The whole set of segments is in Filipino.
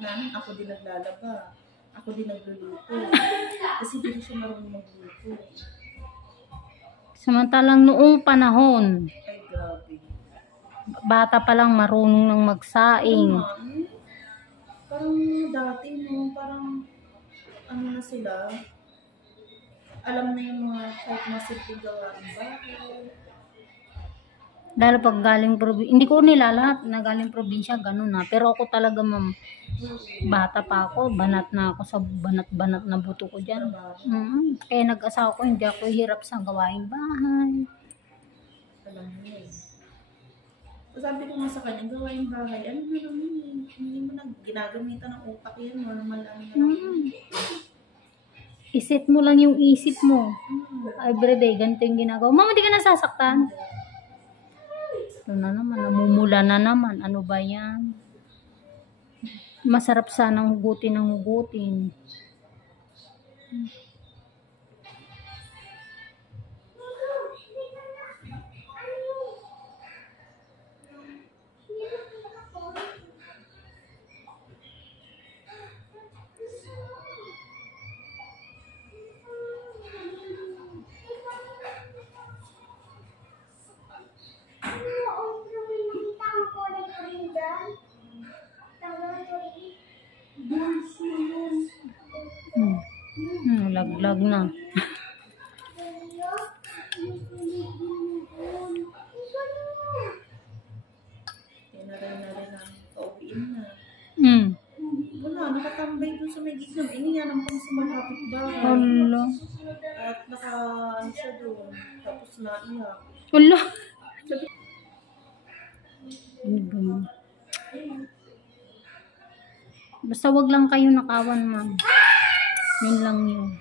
namin, ako din naglalaba. Ako din nagluluto. Kasi hindi ko siya marunong magluto. Samantalang noong panahon, Ay, grabe. bata pa lang marunong ng magsaing. Parang dati, no? Parang, ano na sila, alam na yung mga kahit na simpleng gawain bahay. Lalo pag galing probinsya, hindi ko nila lahat na galing probinsya, ganun na. Pero ako talaga, ma'am, bata pa ako, banat na ako sa banat-banat na buto ko dyan. Kaya nag-asawa ko, hindi ako hirap sa gawaing bahay. Alam mo yun. So, sabi ko nga sa kanya, gawaing bahay, ano na naman yun? Hindi mo na ginagamitan ng utak yan, normal lang yan. Isip mo lang yung isip mo. Everyday, ganito yung ginagawa. Mama, di ka nasasaktan? Ito na naman, namumula na naman. Ano ba yan? Masarap sanang hugutin ng hugutin. Laglag na. Tinaray na rin ang pauwiin na. Wala, nakatambay dun sa may gitna. Iniyanan pang sa mga kapitbahay. Hala. At ano siya doon. Tapos naiyak. Hala. Basta wag lang kayo nakawan, ma'am. Yun lang yun.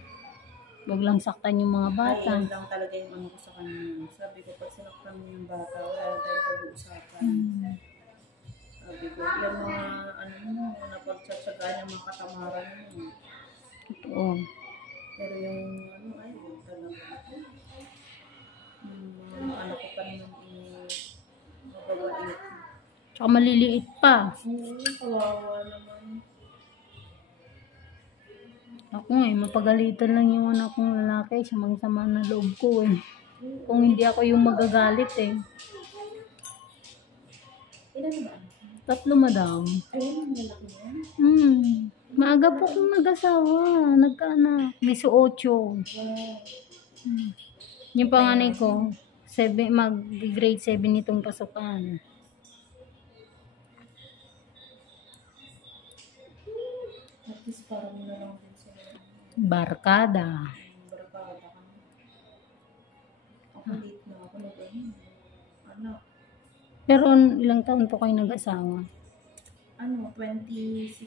Wag lang saktan yung mga bata. Ay, yun lang talaga yung ano ko sa kanya. Sabi ko, pag sinaktan mo yung bata, wala na tayong pag-uusapan. Sabi ko, yung mga ano mo, napagtsatsagaan yung mga katamaran mo. Totoo. Pero yung ano, ay, yun talaga. Mga anak ko pa naman mababait. Tsaka maliliit pa. Kawawa naman. Ako mapagalitan lang yung anak kong lalaki. Samang-sama na loob ko Kung hindi ako yung magagalit Ilan ba? 3, madam. Ayun, malaki yan. Maaga po akong nag-asawa. Nagkaanak. May 8. Yung panganay ko, mag-grade 7 nitong pasukan. At least parang na lang din sa Barkada. Barkada ka. Ako late na ako anak. Pero ilang taon po kayo nag-asawa? 26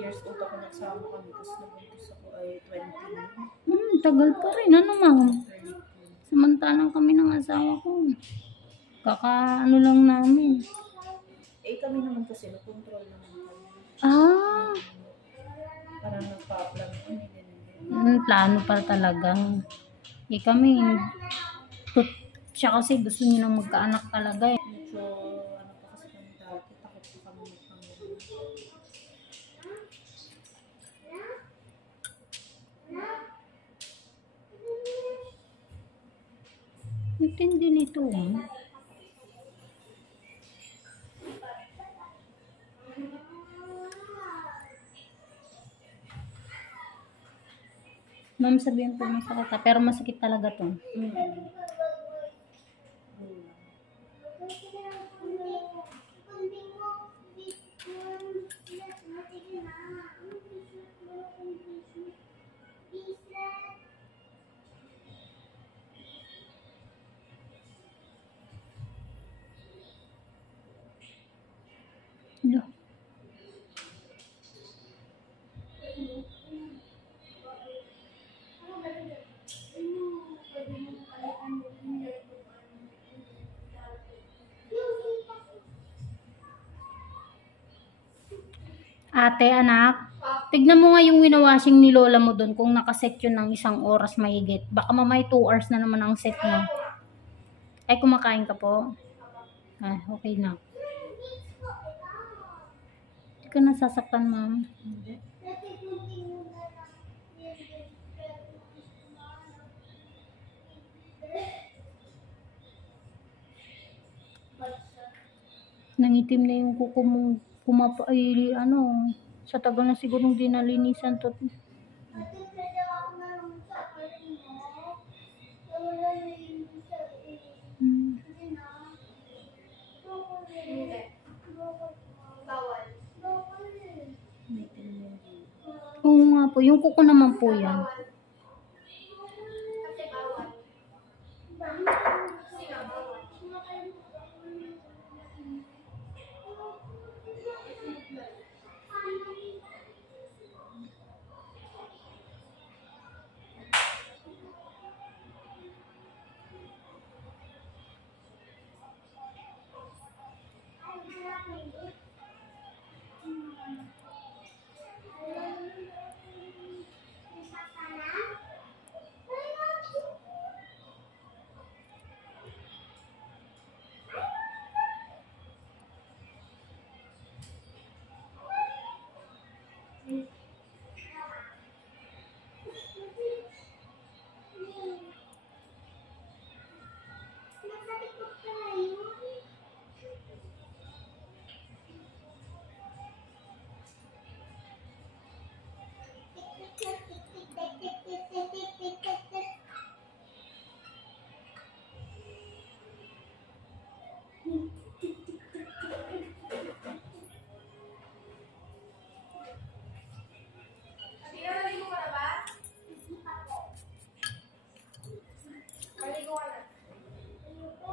years old ako nagsama kami. Tapos nabuntis ako ay 20. Tagal pa rin. Ano, ma'am? Samantalang kami ng asawa ko. Kaka-ano lang namin. Kami naman kasi nakontrol naman kami. Parang nagpa-plan kami. Plano pa talaga. Kami, siya kasi gusto niya nang magkaanak talaga Medyo, pa kasi kami dati, takot pa kami magpangalan. Intindi nito Ma'am, sabihin po masakit pero masakit talaga to. Ate, anak, tignan mo nga yung winawashing ni lola mo doon kung nakaset yun ng 1 oras mahigit. Baka mamay 2 hours na naman ang set mo. Ay, kumakain ka po? Okay na. Hindi ka nasasaktan, ma'am. Hindi. Nangitim na yung kuko mong sa tagal na siguro hindi nalinisan to. Hmm. May tinanong. Oo nga po, yung kuko naman po yan.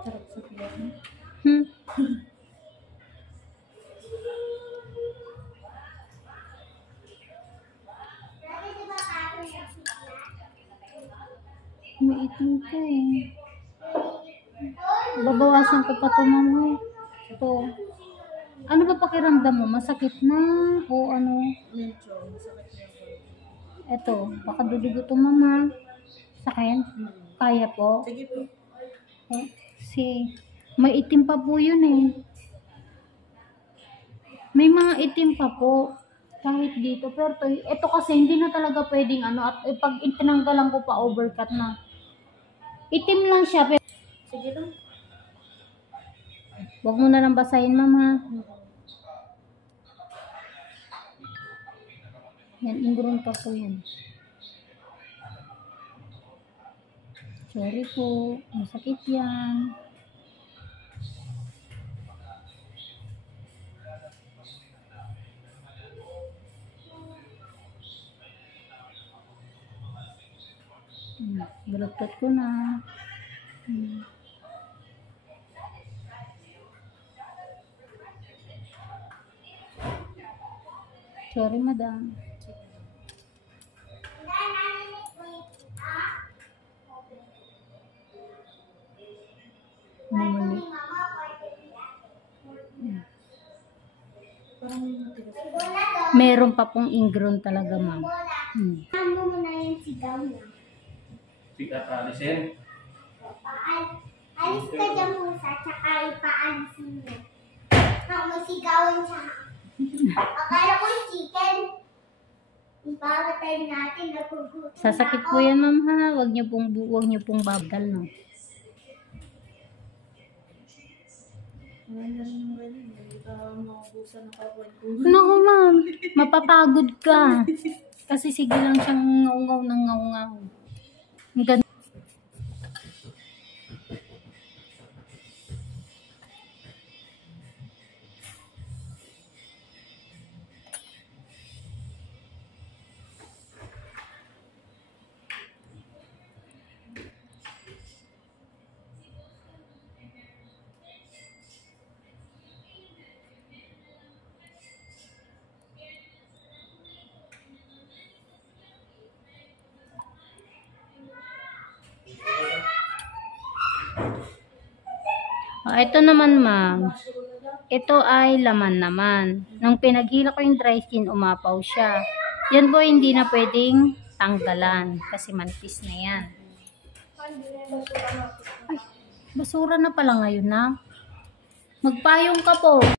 Sarap sa tiyan. Hmm. Maitim ka eh. Babawasan ko pa to, ma'am. Ito. Ano ba pakiramdam mo? Masakit na? O ano? Medyo masakit na yung Ito. Baka dudugo to, mama. Sakit? Kaya po? Sige po. Eh, may itim pa po yun eh. May mga itim pa po. Kahit dito. Pero ito kasi hindi na talaga pwedeng at pag itinanggalan ko pa overcut na. Itim lang siya. Pero Sige lang. wag mo na lang basahin, mama. Yan, ingrown pa po yan. Sorry po. Masakit yan. Balagtot ko na. Sorry, madam. Bumalik. Parang may matigas. Meron pa pong ingrown talaga, ma'am. Ano mo na yung sigaw niya? Alisin? Alis ka dyan Musa, tsaka ipaalisin niya. Nang masigawan siya. Akala ko yung chicken. Ipamatay natin, nagugutom Sasakit na po ako. yan, ma'am, ha. Wag niyo pong babdal, no. Wala na rin yung ganyan. Hindi ka maubusan ng kakwentuhan. Naku, ma'am. Mapapagod ka. Kasi sige lang siyang ngaw-ngaw ng ngaw-ngaw. Ang ganda. Ito naman, ma'am. Ito ay laman naman. Nung pinaghila ko yung dry skin, umapaw siya. Yan po hindi na pwedeng tanggalan kasi manipis na yan. Ay, basura na pala ngayon na. Magpayong ka po.